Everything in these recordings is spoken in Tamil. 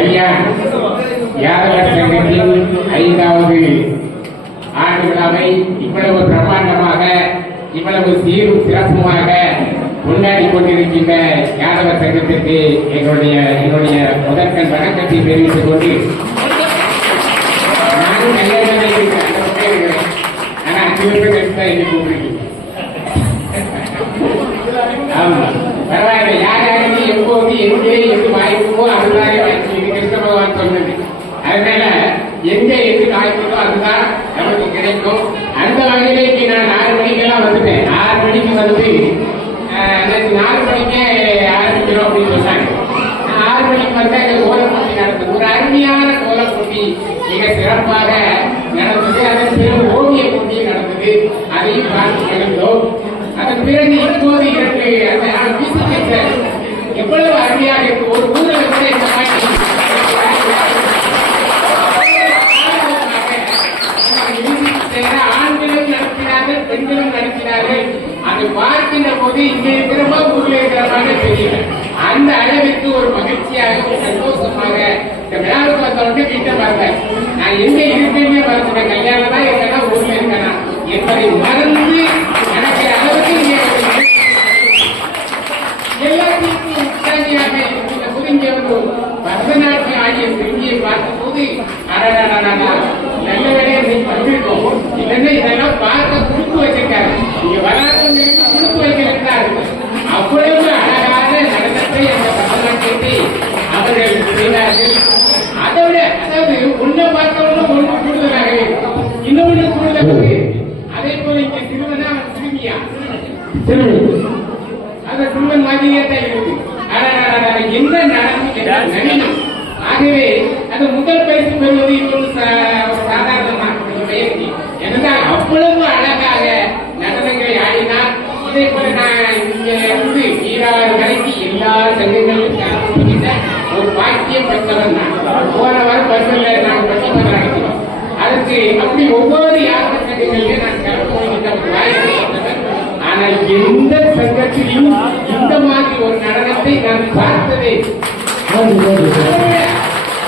கல்யாண் யாதவர் சங்கத்தின் ஐந்தாவது ஆண்டு விழாவை இவ்வளவு பிரம்மாண்டமாக இவ்வளவு சீரும் சிறப்புமாக கொண்டாடி கொண்டிருக்கின்ற யாதவ சங்கத்திற்கு எங்களுடைய என்னுடைய முதற்கண் வணக்கத்தை தெரிவித்துக் கொண்டு நானும் கல்யாணம் இருக்கிறேன் அந்த பக்கம் இருக்கிறேன் ஆனா அஞ்சு பேர் எடுத்தா என்ன கூப்பிடுறீங்க ஆமா பரவாயில்ல யார் யாருக்கு எப்போது எங்கே எது வாய்ப்புமோ அதுதான் வாய்ப்பு இது கிருஷ்ண பகவான் சொன்னது அதனால எங்க எது வாய்ப்புதோ அதுதான் நமக்கு கிடைக்கும் அந்த வகையில இன்னைக்கு நான் ஆறு மணிக்கெல்லாம் வந்துட்டேன் ஆறு மணிக்கு வந்து நேற்று நாலு மணிக்கே ஆரம்பிக்கிறோம் அப்படின்னு சொன்னாங்க. ஆறு மணிக்கு வந்தா இங்க கோலம் போட்டி நடந்தது. ஒரு அருமையான கோலம் போட்டி மிக சிறப்பாக நடந்தது. அதன் பிறகு ஓவிய போட்டி நடந்தது. அதையும் பார்த்து மகிழ்ந்தோம் அதன் பிறகு இப்போது எனக்கு அந்த அந்த physical எவ்வளவு அருமையாக இருக்கு. ஒரு ஊரில் கூட இந்த மாதிரி போது இங்கே இருக்கிறமா ஊர்ல தெரியல அந்த அளவிற்கு ஒரு மகிழ்ச்சியாக ஒரு சந்தோஷமாக இந்த விழாவுக்கு வந்தவொடனே வீட்டை பார்த்தேன் நான் எங்க இருக்கேன்னு பார்த்துட்டேன் கல்யாணம் தான் என்னன்னா ஊர்ல இருக்கேனா என்பதை மறந்து பார்த்தவங்க ஒன்று கூடுதலாகவே. இன்னொன்று கூடுதலாகவே. அதே போல இங்க திருவனா அவன் திரும்பியா அந்த குடும்பம் மாதிரியே தான் இருக்கு அடடடடட, என்ன நடந்து ஆகவே அது முதல் பரிசு பெறுவது இன்னொரு சாதாரணமான பயிற்சி என்னதான் அவ்வளவு அழகாக நடனங்களை ஆடினார். இதே போல நான் இங்க இருந்து ஈராறு வரைக்கும் எல்லா சங்கங்களிலும் ஒரு பாக்கியம் பெற்றவன் நான் போன வாரம் பஸ்ல நான் பட்டிமன்றம் நடத்தினோம் அதுக்கு அப்படி ஒவ்வொரு யாத்திரை சங்கங்களிலும் நான் ஆனால் எந்த சங்கத்திலும் இந்த மாதிரி ஒரு நடனத்தை நான் பார்த்ததே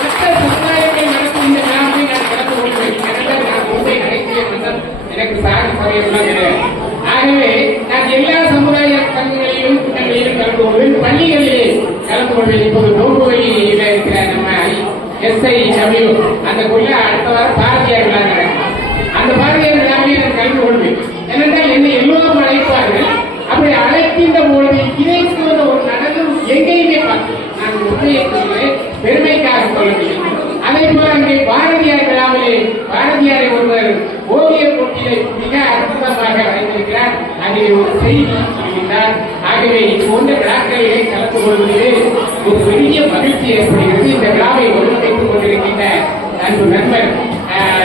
மற்ற சமுதாயங்கள் நடக்கும் இந்த விழாவை நான் கலந்து கொள்வேன். ஏனென்றால் நான் மும்பை நடைபெற வந்தால் எனக்கு சாதி சமயம்லாம் கிடையாது. ஆகவே நான் எல்லா சமுதாய சங்கங்களிலும் கூட்டங்களிலும் கலந்து கொள்வேன். பள்ளிகளிலே கலந்து கொள்வேன். இப்போது நம்ம எஸ்ஐ டபிள்யூ அந்த குள்ள அடுத்த வாரம் பாரதியார் விழா நடக்கும் அந்த பாரதியார் விழாவில் நான் கலந்து கொள்வேன் ஏனென்றால் என்னை எல்லோரும் அழைப்பார்கள். அப்படி அழைக்கின்ற பொழுது இதை போன்ற ஒரு நடனம் எங்கேயுமே பார்க்கல. நான் உண்மையை சொல்கிறேன் பெருமைக்காக சொல்லவில்லை. அதே போல அங்கே பாரதியார் விழாவிலே பாரதியாரை ஒருவர் ஓவிய போட்டியிலே மிக அற்புதமாக வரைந்திருக்கிறார். அதிலே ஒரு செய்தி சொல்கின்றார். ஆகவே இது போன்ற விழாக்களிலே கலந்து கொள்வதிலே ஒரு பெரிய மகிழ்ச்சி ஏற்படுகிறது. இந்த விழாவை ஒருங்கிணைத்துக் கொண்டிருக்கின்ற அன்பு நண்பர் ஆஹ்,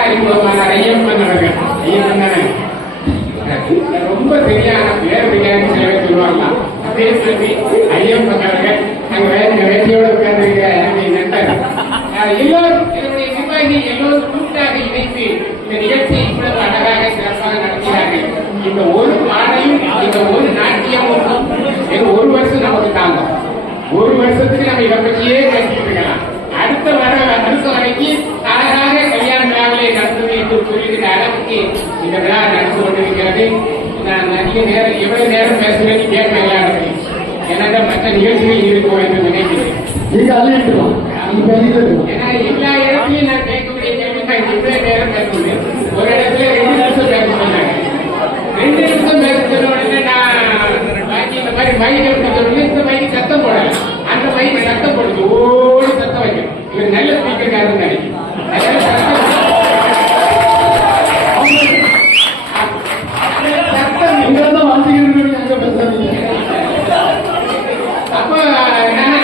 அறிமுகமான ஐயப்பன் அவர்கள். ஐயப்பன் ரொம்ப சரியான பேர் தெரியாது சில சொல்லுவாங்களாம் அதே சொல்லி ஐயப்பன் அவர்கள் நாங்க வேற என்னுடைய நண்பர். எல்லோரும் என்னுடைய நிர்வாகி எல்லோரும் கூட்டாக இணைத்து இந்த நிகழ்ச்சியை இவ்வளவு அழகாக சிறப்பாக இந்த ஒரு பாடையும் இந்த ஒரு நாட்டியமும் ஒரு வருஷம் நமக்கு தாங்கும். ஒரு வருஷத்துக்கு நம்ம இதை பற்றியே பேசிட்டு இருக்கலாம் அடுத்த வர வருஷம் வரைக்கும் அழகாக கல்யாண விழாவிலே நடந்தது என்று அளவுக்கு இந்த விழா நடந்து கொண்டிருக்கிறது நான் அதிக நேரம் எவ்வளவு நேரம் பேசுவேன் கேட்க எல்லா மற்ற நிகழ்ச்சிகள் நினைக்கிறேன் ஏன்னா எல்லா இடத்துலையும் நான் கேட்கக்கூடிய கேள்வி நான் இவ்வளவு நேரம் ஒரு இடத்துல ரெண்டு நிமிஷம். பேச சொன்னாங்க ரெண்டு நிமிஷம் பேச சொன்ன உடனே நான் பாக்கி இந்த மாதிரி மைக் எடுக்க சொல்லி இந்த மைக் சத்தம் போடல அந்த மைக் சத்தம் போடுது சத்தம் வைக்கும் இவர் நல்ல ஸ்பீக்கர் காரணம் நினைக்கிறேன் அதனால சத்தம் சத்தம் நீங்க தான் வாசிக்கிறீங்க அங்க பேசாதீங்க அப்ப நான்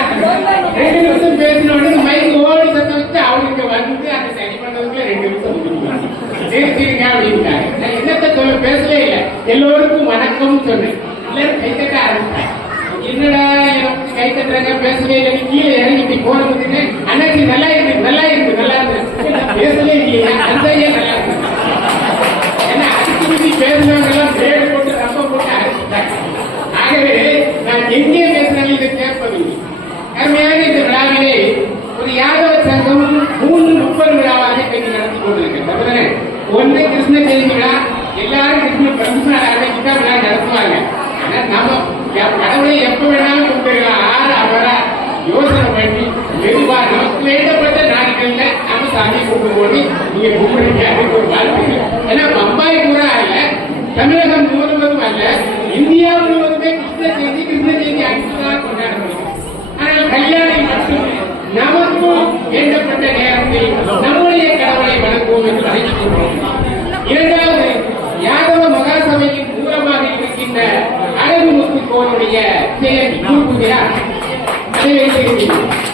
ரெண்டு நிமிஷம் பேசின உடனே மைக் ஓடி சத்தம் வச்சு அவங்களுக்கு வந்து அதை சரி பண்ணதுக்குள்ள ரெண்டு நிமிஷம் முடிஞ்சுக்கலாம் பேசிருங்க அப்படின்ட்டாங்க நான் என்னத்த சொல்ல பேசவே இல்லை எல்லோருக்கும் வணக்கம் சொன்னேன் எல்லாரும் கை என்னடா எனக்கு கை தட்டுறாங்க பேசவே இல்லை கீழே அண்ணாச்சி நல்லா இருக்கு நல்லா இருக்கு நல்லா இருக்கு. பேசவே இல்லையா அந்த நல்லா இருக்கு. ஏன்னா போட்டு போட்டு ஆகவே நான் எங்கே பேசினாலும் இதை கேட்பதில்லை. இந்தியா வந்து கிருஷ்ண ஜெயந்தி கிருஷ்ண ஜெயந்தி அடித்ததாக கொண்டாடுறோம் ஆனால் கல்யாணி மட்டும் நமக்கும் எண்ணப்பட்ட நேரத்தில் நம்முடைய கடவுளை வழங்குவோம் என்று அழைக்கிறோம் இரண்டாவது யாதவ மகாசபையின் தூரமாக இருக்கின்ற அழகு முத்துக்கோனுடைய செயல் கூறுகிறார் அதை வைத்திருக்கிறேன்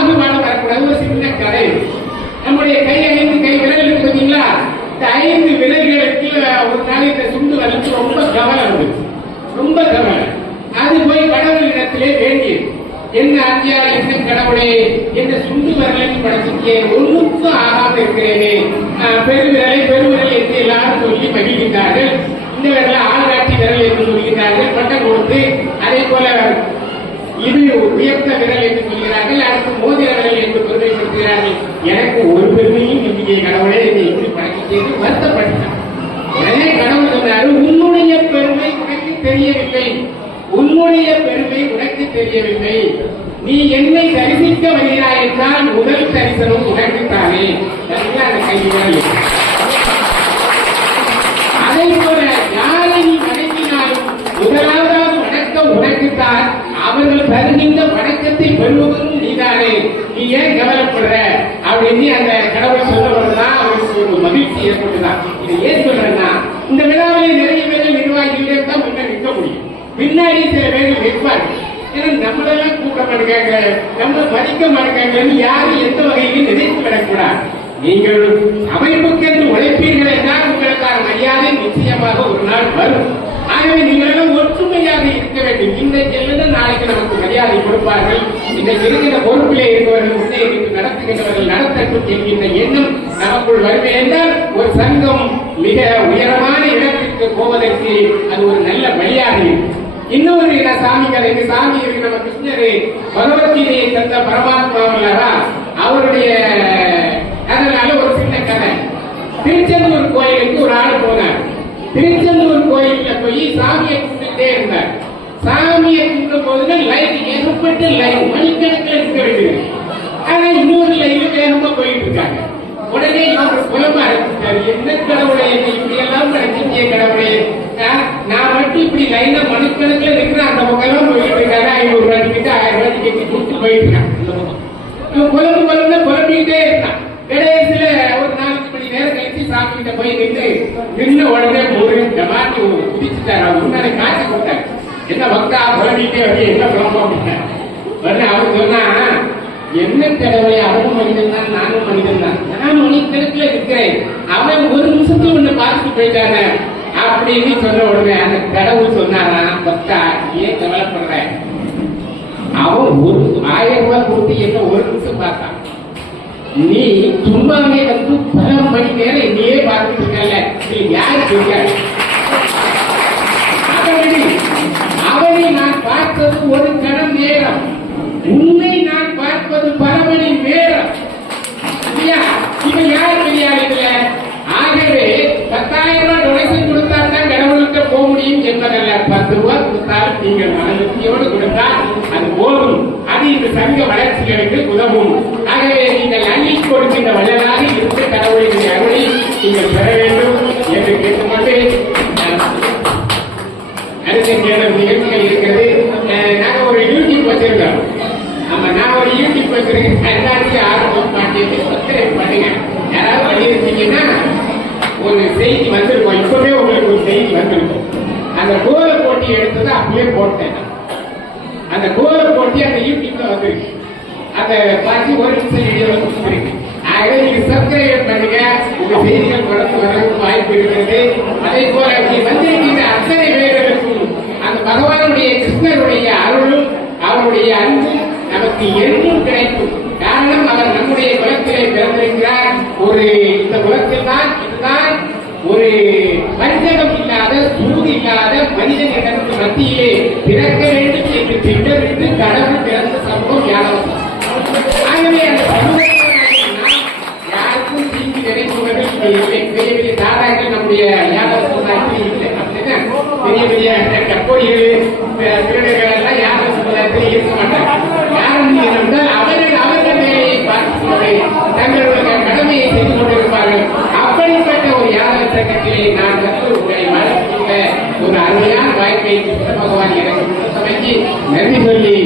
எந்த பாகுபாடும் வரக்கூடாது ஒரு சின்ன கதை. நம்முடைய கை ஐந்து கை விரல் இருக்கு பார்த்தீங்களா இந்த ஐந்து விரல்களுக்கு ஒரு நாள் இந்த சுண்டு வரலுக்கு ரொம்ப கவலை இருந்துச்சு ரொம்ப கவலை. அது போய் கடவுளிடத்திலே வேண்டியது. என்ன ஆத்தியா என்ன கடவுளே என்ன சுண்டு வரலன்னு படைச்சிருக்கே ஒன்றுக்கும் ஆகாம இருக்கிறேனே. ஆஹ் பெருவிரலை பெருவிரல் என்று எல்லாரும் சொல்லி மகிழ்கின்றார்கள். இந்த விரல ஆள்காட்டி விரல் என்று சொல்கின்றார்கள். பட்டம் கொடுத்து அதே போல இது உயர்ந்த விரல் என்று சொல்கிறார்கள் அடுத்து மோதிர விரல் என்று பெருமைப்படுத்துகிறார்கள் எனக்கு ஒரு பெருமையும் இல்லையே கடவுளே என்னை எப்படி படைக்க செய்து வருத்தப்பட்டார் உடனே கடவுள் சொன்னாரு உன்னுடைய பெருமை உனக்கு தெரியவில்லை. உன்னுடைய பெருமை உனக்கு தெரியவில்லை. நீ என்னை தரிசிக்க வருகிறாய் என்றால் முதல் தரிசனம் உனக்குத்தானே சரிங்களா? அந்த கை அதை போல யாரை நீ வணங்கினாலும் முதலாவதாக வணக்கம் உனக்குத்தான் அவர்கள் தருகின்ற வணக்கத்தை பெறுவதும் நீதானே. நீ ஏன் கவலைப்படுற? அப்படின்னு அந்த கடவுள் சொல்லப்படுறதா அவருக்கு ஒரு மகிழ்ச்சி ஏற்பட்டுதான் இதை ஏன் சொல்றேன்னா இந்த விழாவிலே நிறைய பேர்கள் நிர்வாகிகளே தான் முன்ன நிற்க முடியும். பின்னாடி சில பேர்கள் நிற்பார்கள். ஏன்னா நம்மளெல்லாம் கூப்பிட மாட்டேங்க நம்ம மதிக்க மாட்டேங்கன்னு யாரும் எந்த வகையிலும் நினைத்து விடக்கூடாது. நீங்கள் அமைப்புக்கென்று உழைப்பீர்கள் என்றால் உங்களுக்கான மரியாதை நிச்சயமாக ஒரு நாள் வரும். ஆகவே நீங்களும் ஒற்றுமையாக இருக்க வேண்டும் இன்றைக்கு இல்லைன்னா நாளைக்கு நமக்கு மரியாதை கொடுப்பார்கள். இன்றைக்கு இருக்கிற பொறுப்பிலே இருப்பவர்கள் முன்னே நடத்துகின்றவர்கள் நடத்தட்டும் என்கின்ற எண்ணம் நமக்குள் வருமே என்றால் ஒரு சங்கம் மிக உயரமான இடத்திற்கு போவதற்கு அது ஒரு நல்ல வழியாக இன்னொரு இன சாமிகள் எங்க சாமி இருக்கு நம்ம கிருஷ்ணரு பகவத்கீதையை தந்த பரமாத்மா அல்லவா அவருடைய அதனால ஒரு சின்ன கதை. திருச்செந்தூர் கோயிலுக்கு ஒரு ஆள் போனார். திருச்செந்தூர் கோயிலுக்கு போய் சாமியை கும்பிட்டே இருந்தார் சாமியை கும்பிடும் போது லைவ் ஏகப்பட்ட லைவ் மணிக்கணக்கில் இருக்க வேண்டியது. ஆனா இன்னொரு லைவ் வேகமா போயிட்டு இருக்காங்க. உடனே இவர் புலம்ப ஆரம்பிச்சாரு என்ன கடவுளை இப்படி எல்லாம் படைச்சிட்டே கடவுளே. நான் மட்டும் இப்படி லைனா மணிக்கணக்கில் இருக்கிறேன். அந்த பக்கம் போயிட்டு இருக்காரு ஐநூறு ரூபாய்க்கு கிட்ட ஆயிரம் ரூபாய்க்கு கட்டி கொடுத்து போயிட்டு இருக்கான் இவன் புலம்பு புலம்பு புலம்பிக்கிட்டே இருந்தான். கடைசியில ஒரு நாலஞ்சு மணி நேரம் கழிச்சு சாமி கிட்ட போய் நின்று நின்று உடனே ஒரு இந்த குதிச்சுட்டாரு அவர் முன்னாடி என்ன வந்தா புலம்பிக்கிட்டே அப்படி என்ன புலம்பம் அப்படின்னாரு உடனே அவன் சொன்னா என்ன தேவை அவனும் மனிதன் தான் நானும் மனிதன் தான். நான் மணிக்கணக்கில் இருக்கிறேன். அவன் ஒரு நிமிஷத்துல உன்னை பார்த்துட்டு போயிட்டானே. அப்படின்னு சொன்ன உடனே அந்த கடவுள் சொன்னாரா பக்தா ஏன் கவலைப்படுற. அவன் ஒரு ஆயிரம் ரூபாய் கொடுத்து என்ன ஒரு நிமிஷம் பார்த்தான். நீ சும்மாவே வந்து பல மணி நேரம் என்னையே பார்த்துட்டு இருக்கல நீ யாரு தெரியாது அவனை அவனை நான் பார்த்தது ஒரு கணம் நேரம். உன்னை நான் பார்ப்பது பல மணி நேரம் இவன் யார் தெரியாது ஆகவே பத்தாயிரம் ரூபாய் டொனேஷன் கொடுத்தா தான் போக முடியும் என்பதல்ல. பத்து ரூபாய் கொடுத்தாலும் நீங்கள் மனதிற்கியோடு கொடுத்தால் அது போதும். அது இந்த சங்க வளர்ச்சிகளுக்கு உதவும். ஆகவே நீங்கள் அள்ளி கொடுக்கின்ற வள்ளலாக இருந்து கடவுளின் அருளை நீங்கள் பெற வேண்டும் என்று கேட்டுக்கொண்டு அடுத்த நிகழ்ச்சிகள் இருக்கிறது அஹ், நாங்க ஒரு யூடியூப் வச்சிருக்கோம் ஆமா நான் ஆரம்பம் பாட்டியது சப்ஸ்கிரைப் பண்ணுங்க யாராவது வழியிருந்தீங்கன்னா ஒரு செய்தி வந்திருக்கும் இப்பவே உங்களுக்கு ஒரு செய்தி வந்திருக்கும் அந்த கோல போட்டி எடுத்ததை அப்படியே போட்டேன் அந்த கோல போட்டி அந்த யூடியூப்ல வந்துருக்கு அந்த பார்த்து ஒரு நிமிஷம் வீடியோல கொடுத்துருக்கு ஆகவே நீங்க சப்ஸ்கிரைப் பண்ணுங்க உங்க செய்திகள் தொடர்ந்து வரவும் வாய்ப்பு இருக்கிறது அதே போல இங்கே வந்திருக்கின்ற அத்தனை பேர்களுக்கும் அந்த பகவானுடைய கிருஷ்ணருடைய அருளும் அவருடைய அன்பும் நமக்கு எந்த கிடைக்கும் காரணம் அவர் நம்முடைய குலத்திலே பிறந்திருக்கிறார் ஒரு இந்த குலத்தில் தான் இதுதான் ஒரு வஞ்சகம் இல்லாத இல்லாத மனிதன் எனக்கு மத்தியிலே பிறக்க வேண்டும் என்று திட்டமிட்டு கடவுள் பிறந்த சம்பவம் யாரும். ஆகவே அந்த யாருக்கும் தீங்கு நினைப்பவர்கள் இல்லை. பெரிய பெரிய தாராக்கள் நம்முடைய யாதவ சமுதாயத்தில் இல்லை. பெரிய பெரிய கப்போடிகள் திருடர்கள் எல்லாம் யாதவ சமுதாயத்தில் இருக்க மாட்டாங்க. யாரும் என்றால் அவர்கள் அவர்கள் வேலையை பார்த்து தங்களுடைய கடமையை செய்து கொண்டிருப்பார்கள். அப்படிப்பட்ட ஒரு யாதவ சங்கத்திலே நாங்கள் வந்து உங்களை வளர்க்கின்ற ஒரு அருமையான வாய்ப்பை கிருஷ்ண